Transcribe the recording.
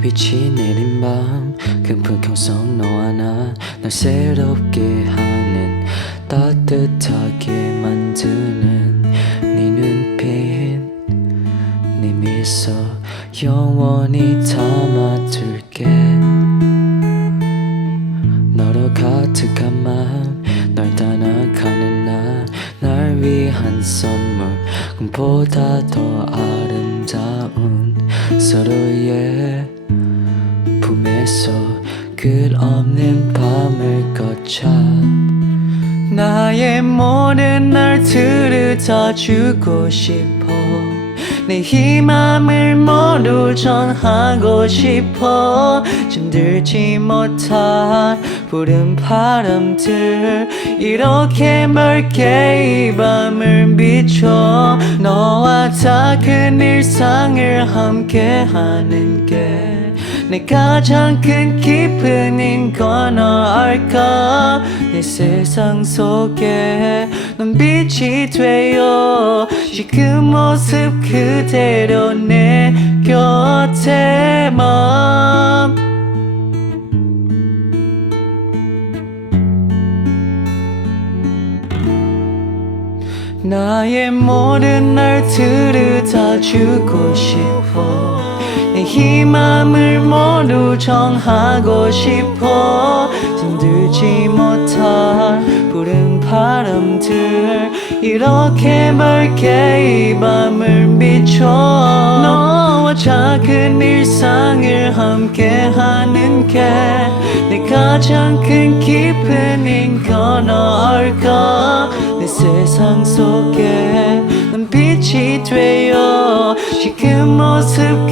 빛이 내린 밤 금품 형성 너와 나날 새롭게 하는 따뜻하게 만드는 네 눈빛. 네 미소 영원히 담아둘게. 너로 가득한 마음 널 따라가는 나 날 위한 선물 꿈보다 더 아름다운 서로의 품에서 끝없는 밤을 거쳐 나의 모든 날 들여다 주고 싶어. 내 희망을 모두 전하고 싶어. 잠들지 못한 푸른 바람들 이렇게 맑게 이 밤을 비춰 너와 작은 일상을 함께 하는 게 내 가장 큰 기쁨인 건 알까? 내 세상 속에 넌 빛이 되어 지금 모습 그대로 내 곁에만. 나의 모든 날 들여다 주고 싶어 내 희망을 모두 정하고 싶어. 잠들지 못한 푸른 바람들. 이렇게 맑게 이 밤을 비춰. 너와 작은 일상을 함께 하는 게 내 가장 큰 기쁨인 건 알까? 내 세상 속에 넌 빛이 되어 지금 모습